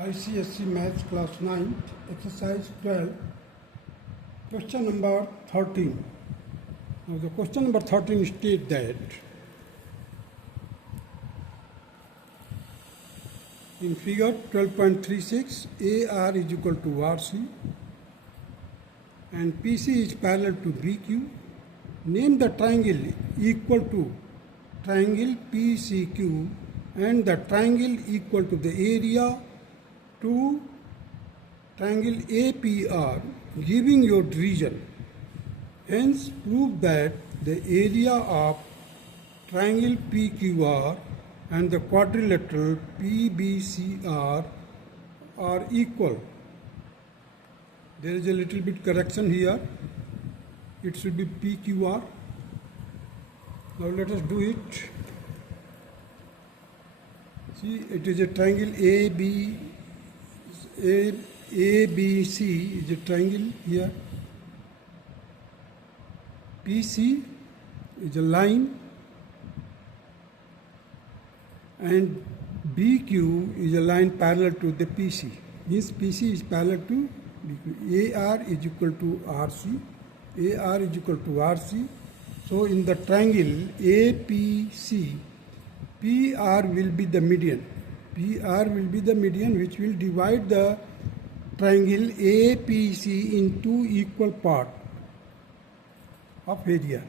ICSC Maths Class 9, Exercise 12, question number 13. Now the question number 13 states that in figure 12.36, AR is equal to RC and PC is parallel to BQ. Name the triangle equal to triangle PCQ and the triangle equal to the area to triangle APR, giving your region. Hence, prove that the area of triangle PQR and the quadrilateral PBCR are equal. There is a little bit correction here. It should be PQR. Now let us do it. See, it is a triangle ABC is a triangle here. PC is a line and BQ is a line parallel to the PC. Means PC is parallel to BQ. AR is equal to RC. AR is equal to RC. So in the triangle APC, PR will be the median. PR will be the median which will divide the triangle APC into equal part of area.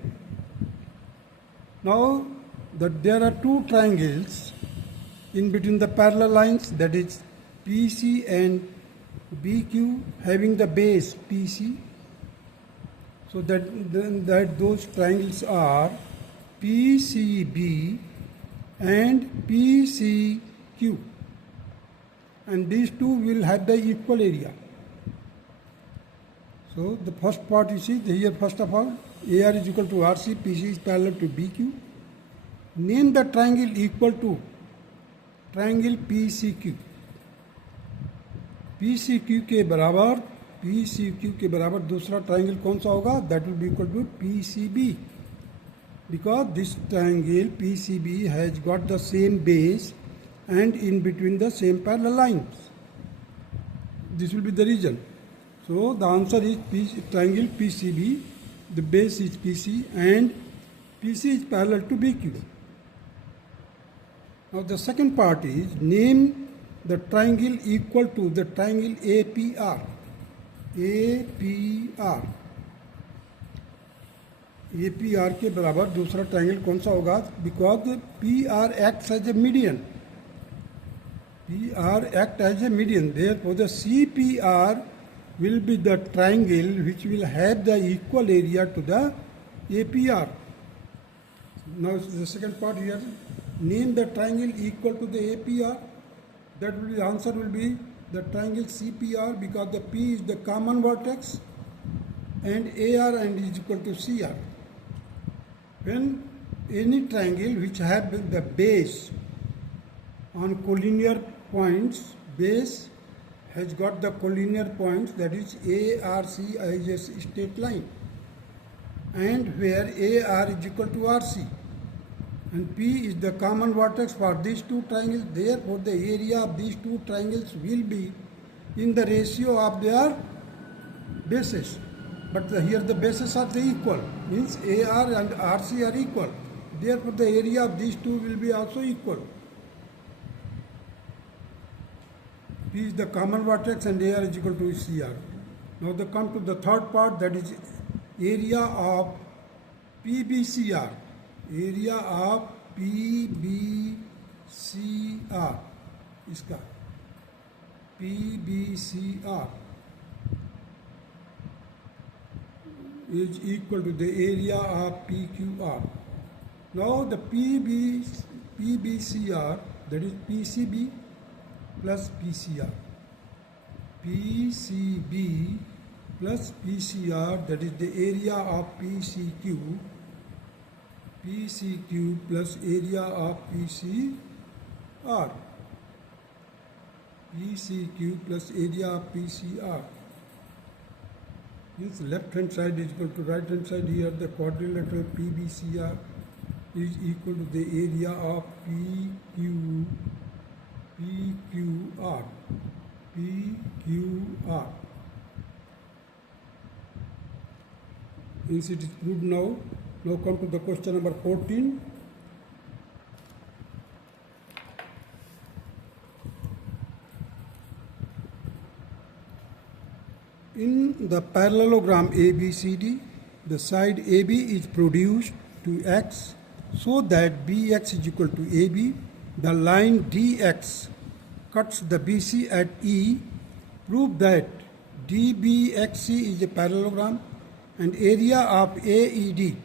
Now there are two triangles in between the parallel lines, that is PC and BQ, having the base PC. So that those triangles are PCB and PCQ, and these two will have the equal area. So the first part you see here, first of all, AR is equal to RC, PC is parallel to BQ. Name the triangle equal to triangle PCQ. PCQ के बराबर दूसरा triangle कौन सा होगा? That will be equal to PCB, because this triangle PCB has got the same base and in between the same parallel lines. This will be the region. So the answer is triangle PCB, the base is PC and PC is parallel to BQ. Now the second part is name the triangle equal to the triangle APR. APR के बराबर दूसरा triangle कौन सा होगा? Because PR acts as a median. PR acts as a median. Therefore, the CPR will be the triangle which will have the equal area to the APR. Now, the second part here, name the triangle equal to the APR. That will be, the answer will be the triangle CPR, because the P is the common vertex and AR and is equal to CR. When any triangle which have the base on collinear points, base has got the collinear points, that is ARC as a straight line, and where AR is equal to RC and P is the common vertex for these two triangles. Therefore, the area of these two triangles will be in the ratio of their bases. But here the bases are the equal, means AR and RC are equal. Therefore, the area of these two will be also equal. P is the common vertex and AR is equal to CR. Now they come to the third part, that is area of PBCR. Area of PBCR, इसका PBCR is equal to the area of PQR. Now the PBCR, that is PCB plus PCR. PCB plus PCR, that is the area of PCQ. PCQ plus area of PCR. PCQ plus area of PCR. Means left hand side is equal to right hand side. Here the quadrilateral PBCR is equal to the area of PQR. QR. Since it is proved now, now come to the question number 14. In the parallelogram ABCD, the side AB is produced to X so that BX is equal to AB. The line DX cuts the BC at E. Prove that DBXC is a parallelogram and area of AED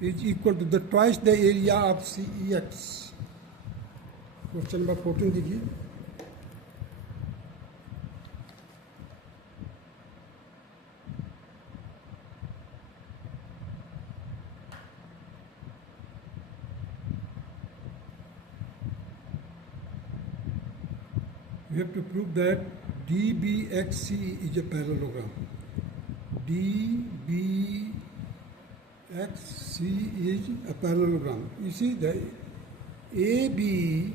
is equal to the twice the area of CEX. Question number 14 देखिए. We have to prove that DBXC is a parallelogram. DBXC is a parallelogram. You see the AB,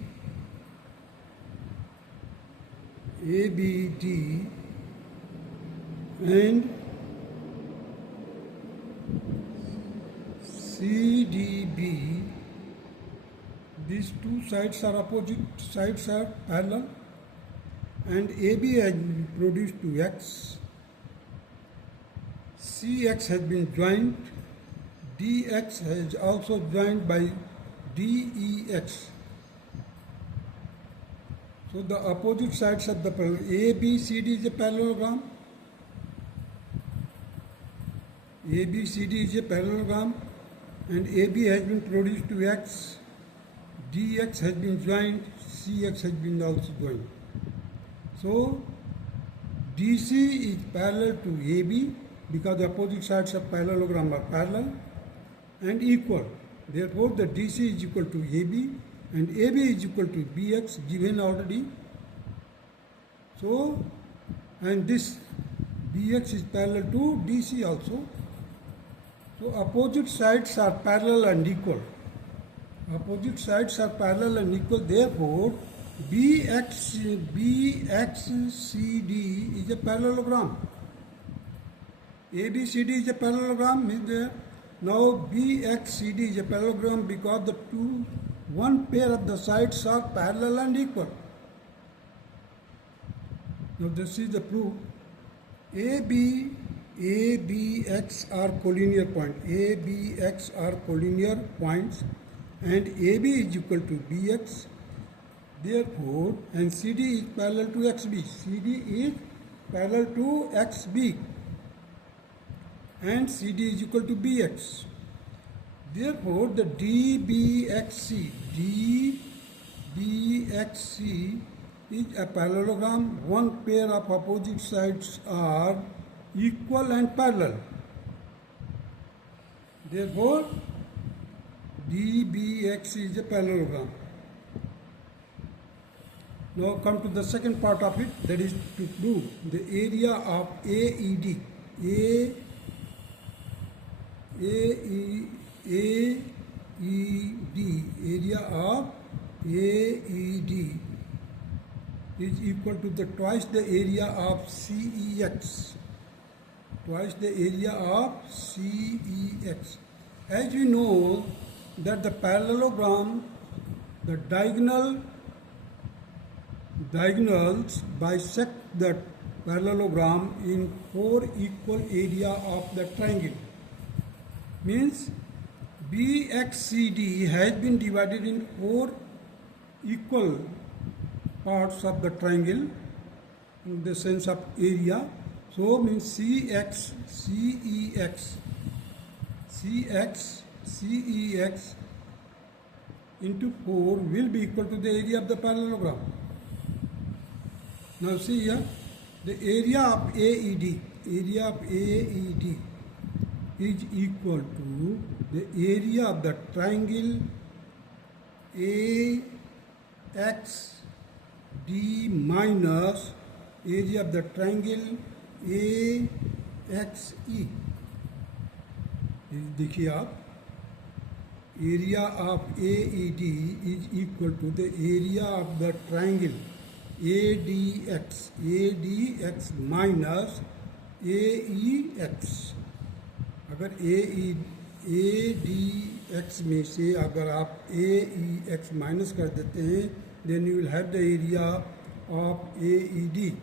ABD and CDB, these two sides are opposite, sides are parallel, and AB has been produced to X, CX has been joined, DX has also joined by DEX. So the opposite sides of the parallelogram, ABCD is a parallelogram, ABCD is a parallelogram, and AB has been produced to X, DX has been joined, CX has been also joined. So DC is parallel to AB because the opposite sides of parallelogram are parallel and equal. Therefore, the DC is equal to AB and AB is equal to BX given already. So, and this BX is parallel to DC also. So, opposite sides are parallel and equal. Opposite sides are parallel and equal. Therefore, BXCD is a parallelogram. ABCD is a parallelogram. Means there. Now BXCD is a parallelogram because the one pair of the sides are parallel and equal. Now this is the proof. ABX are collinear points. ABX are collinear points, and AB is equal to BX. Therefore, and CD is parallel to XB. CD is parallel to XB. And CD is equal to BX. Therefore, the DBXC is a parallelogram. One pair of opposite sides are equal and parallel. Therefore, DBXC is a parallelogram. Now come to the second part of it, that is to prove the area of AED. Area of AED is equal to the twice the area of CEX. Twice the area of CEX. As we know that the parallelogram, the diagonals bisect the parallelogram in 4 equal area of the triangle. Means BXCD has been divided in 4 equal parts of the triangle in the sense of area. So means CX, CEX into 4 will be equal to the area of the parallelogram. Now see here, the area of AED is equal to the area of the triangle AXD minus area of the triangle AXE. देखिए आप, area of AED is equal to the area of the triangle ADX minus AEX. अगर ADX में से अगर आप AEX minus कर देते हैं, then you will have the area of AED.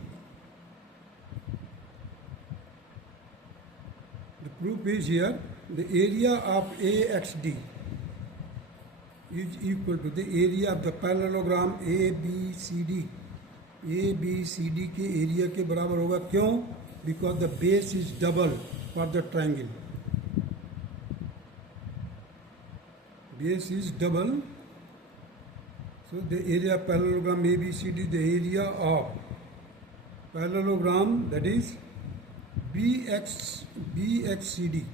The proof is here. The area of AXD is equal to the area of the parallelogram ABCD. ABCD के area के बराबर होगा. क्यों? Because the base is double for the triangle. Base is double. So the area of parallelogram ABCD, the area of parallelogram, that is BXCD,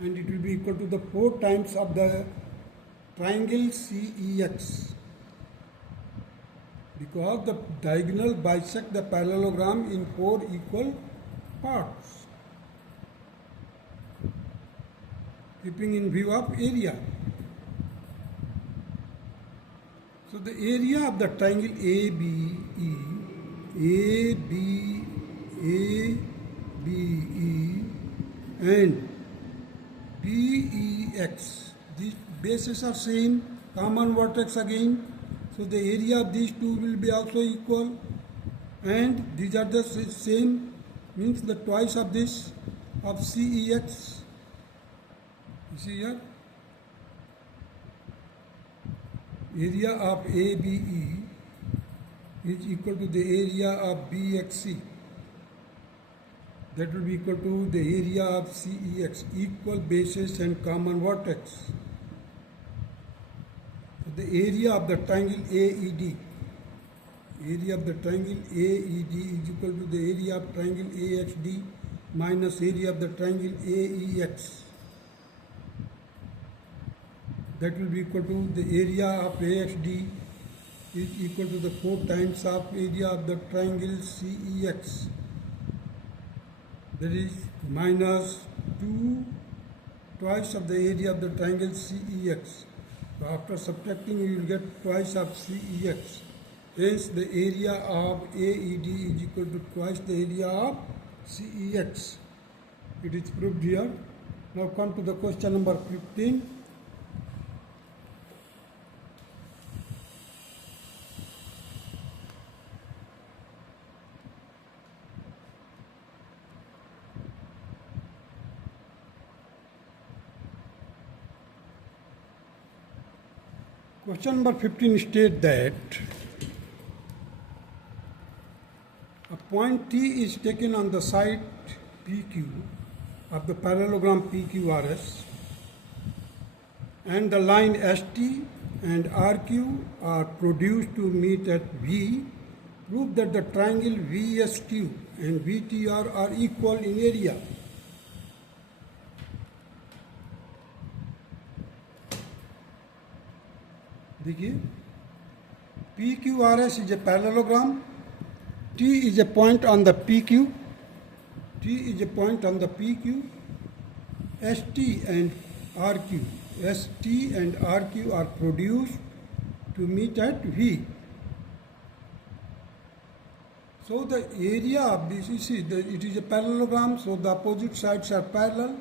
and it will be equal to the 4 times of the triangle CEX, because the diagonal bisect the parallelogram in 4 equal parts, keeping in view of area. So the area of the triangle ABE and BEX, these bases are same, common vertex again, so the area of these two will be also equal, and these are the same, means the twice of this of CEX. You see here, area of ABE is equal to the area of BXC. That will be equal to the area of CEX, equal bases and common vertex. So the area of the triangle AED, area of the triangle AED is equal to the area of triangle AXD minus area of the triangle AEX. That will be equal to the area of AXD is equal to the 4 times of area of the triangle CEX. That is minus 2 twice of the area of the triangle CEX. So after subtracting, you will get twice of CEX. Hence the area of AED is equal to twice the area of CEX. It is proved here. Now come to the question number 15. Question number 15 states that a point T is taken on the side PQ of the parallelogram PQRS, and the line ST and RQ are produced to meet at V. Prove that the triangle VSQ and VTR are equal in area. देखिए, PQRS is a parallelogram, T is a point on the PQ, ST and RQ are produced to meet at V. So the area of this, you see, it is a parallelogram, so the opposite sides are parallel,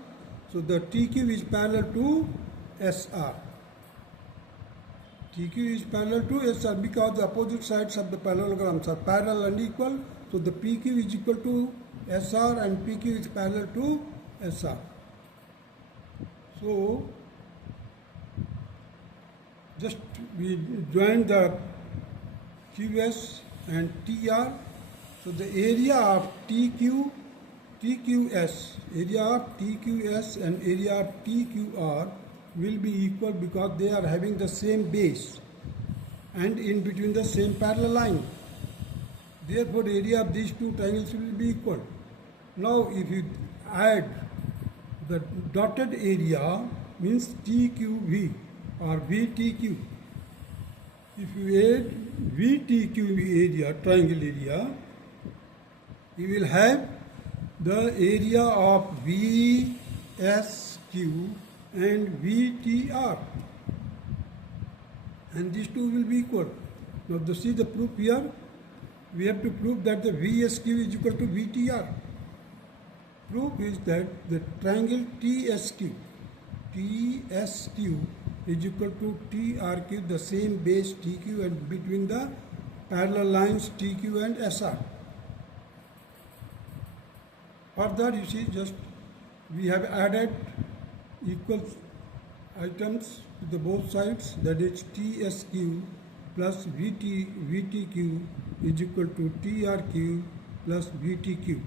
so the TQ is parallel to SR. TQ is parallel to SR because the opposite sides of the parallelograms are parallel and equal. So the PQ is equal to SR and PQ is parallel to SR. So just we join the QS and TR. So the area of TQS and area of TQR will be equal because they are having the same base and in between the same parallel line. Therefore, area of these two triangles will be equal. Now, if you add the dotted area, means TQV or VTQ. If you add VTQ area, triangle area, you will have the area of VSQ and VTR. and these two will be equal. Now see the proof here. We have to prove that the VSQ is equal to VTR. Proof is that the triangle TSQ is equal to TRQ, the same base TQ, and between the parallel lines TQ and SR. Further, you see, just we have added equal items to the both sides, that is TSQ plus VTQ is equal to TRQ plus VTQ,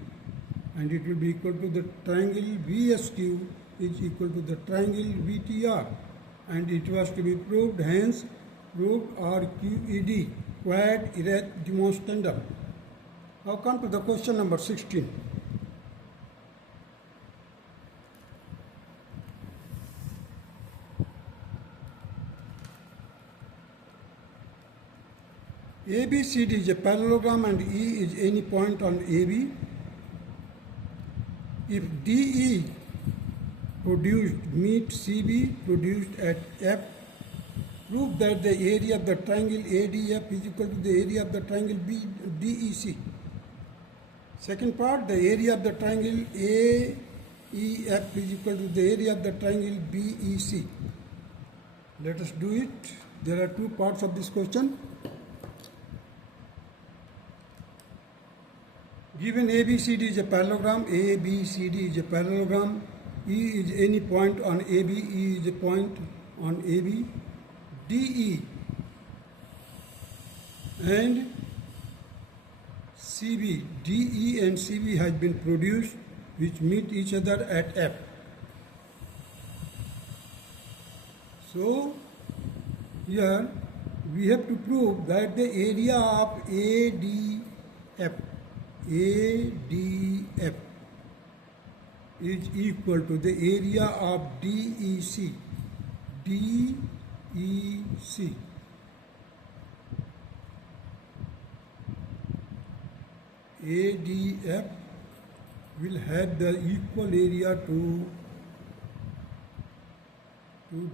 and it will be equal to the triangle VSQ is equal to the triangle VTR, and it was to be proved, hence proved RQED, quad erect demonstrandum. Now come to the question number 16. ABCD is a parallelogram and E is any point on AB. If DE produced meet CB produced at F, prove that the area of the triangle ADF is equal to the area of the triangle DEC. Second part, the area of the triangle AEF is equal to the area of the triangle BEC. Let us do it. There are two parts of this question. Given ABCD is a parallelogram, ABCD is a parallelogram, E is any point on AB, E is a point on AB, DE and CB, DE and CB has been produced which meet each other at F. So here we have to prove that the area of ADF is equal to the area of DEC. ADF will have the equal area to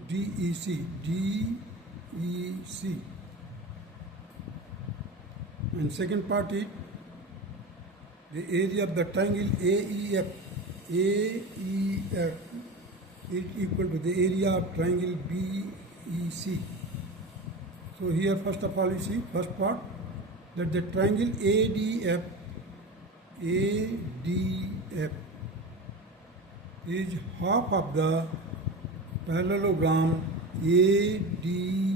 DEC. And second part is the area of the triangle AEF is equal to the area of triangle BEC. So here first of all you see, first part, that the triangle ADF is half of the parallelogram ADCB.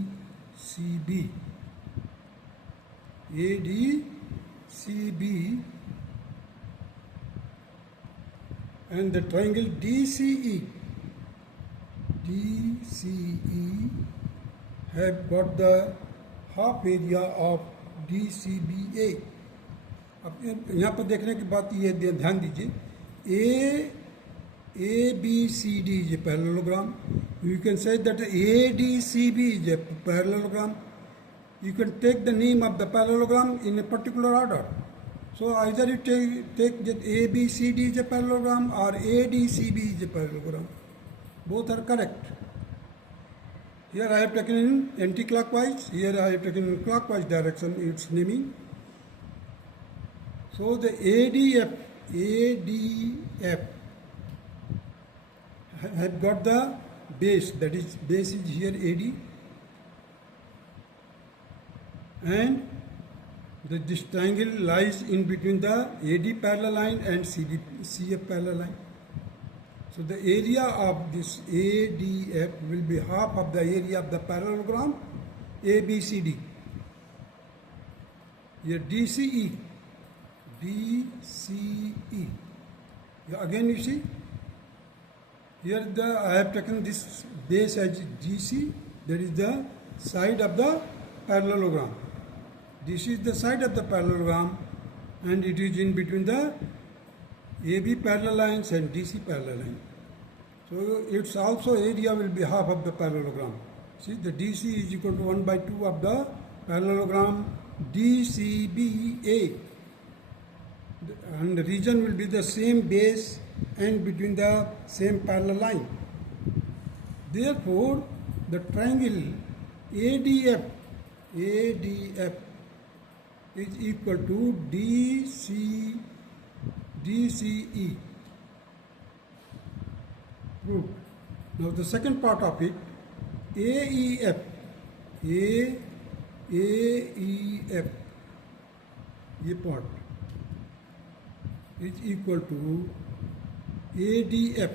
And the triangle DCE have got the half area of DCBA. अब यहाँ पर देखने की बात ये ध्यान दीजिए, ABCD is a parallelogram. You can say that ADCB is a parallelogram. You can take the name of the parallelogram in a particular order. So either you take that ABCD is a parallelogram or ADCB is a parallelogram. Both are correct. Here I have taken in anti-clockwise. Here I have taken in clockwise direction. Its naming. So the ADF have got the base. That is, base is here AD, and this triangle lies in between the AD parallel line and CF parallel line. So the area of this ADF will be half of the area of the parallelogram ABCD. Here DCE. Again you see, here I have taken this base as GC, that is the side of the parallelogram. This is the side of the parallelogram, and it is in between the AB parallel lines and DC parallel line. So its also area will be half of the parallelogram. See, the DC is equal to 1/2 of the parallelogram DCBA. And the region will be the same base and between the same parallel line. Therefore, the triangle ADF is equal to DCE. Proved. Now the second part of it, AEF ये part is equal to ADF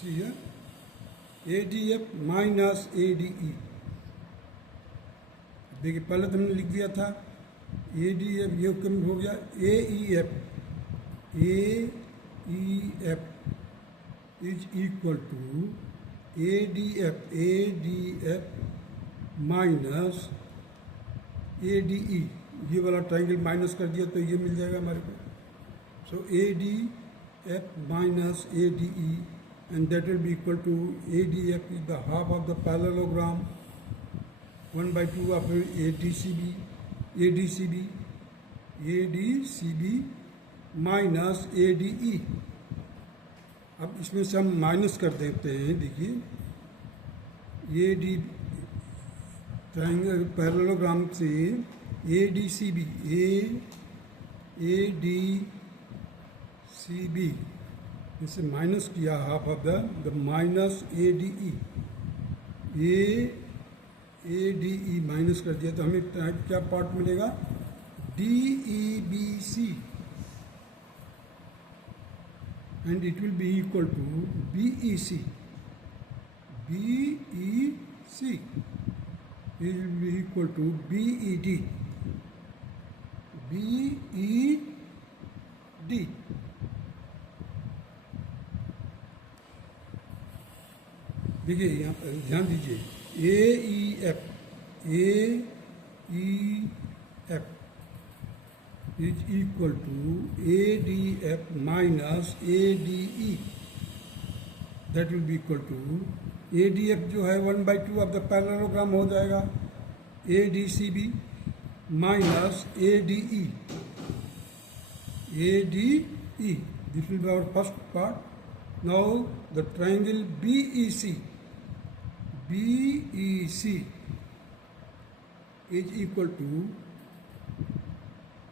see here, ADF minus ADE. देखिए पहले तो हमने लिख दिया था ADF, ये कम हो गया AEF is equal to ADF minus ADE. ये वाला ट्राइंगल माइनस कर दिया तो ये मिल जाएगा हमारे को. सो ADF minus ADE and that will be equal to ADF is the half of the parallelogram 1/2 of ADCB minus ADE. अब इसमें से हम माइनस कर देते हैं. देखिए AD ट्राइंगल पैरेललोग्राम से ADCB इसे माइनस किया half of the minus ADE minus कर दिया तो हमें क्या पार्ट मिलेगा DEBC and it will be equal to BEC. It will be equal to BED. देखिए यहाँ पर ध्यान दीजिए AEF is equal to ADF minus ADE. That will be equal to ADF जो है 1/2 of the parallelogram हो जाएगा ADCB minus ADE. This will be our first part. Now the triangle BEC is equal to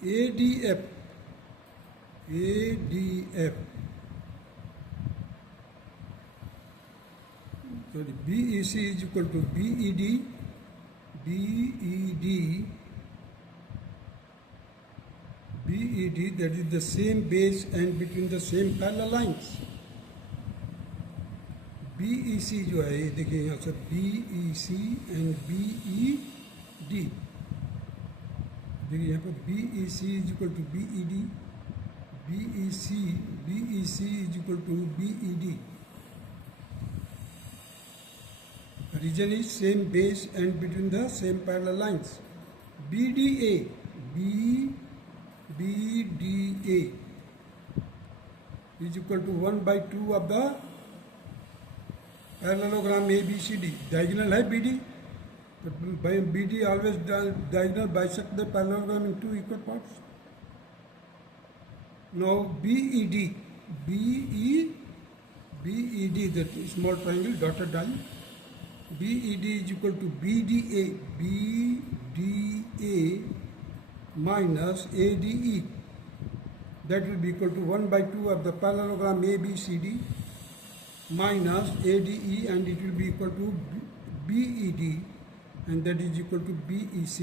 ADF sorry, BEC is equal to BED that is the same base and between the same parallel lines. BEC जो है ये देखिए यहाँ से BEC and BED. देखिए यहाँ पर BEC is equal to BED, BEC is equal to BED. Region is same base and between the same parallel lines. BDA is equal to 1/2 of the parallelogram ABCD. Diagonal है BD. But by BD always diagonal bisect the parallelogram in two equal parts. Now BED, that small triangle dotted line. BED is equal to BDA minus ADE. That will be equal to 1/2 of the parallelogram ABCD minus ADE, and it will be equal to BED, and that is equal to BEC.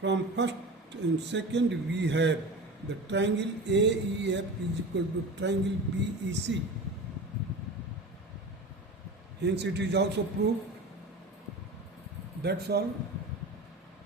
From first and second we have the triangle AEF is equal to triangle BEC. Hence it is also proved. That's all.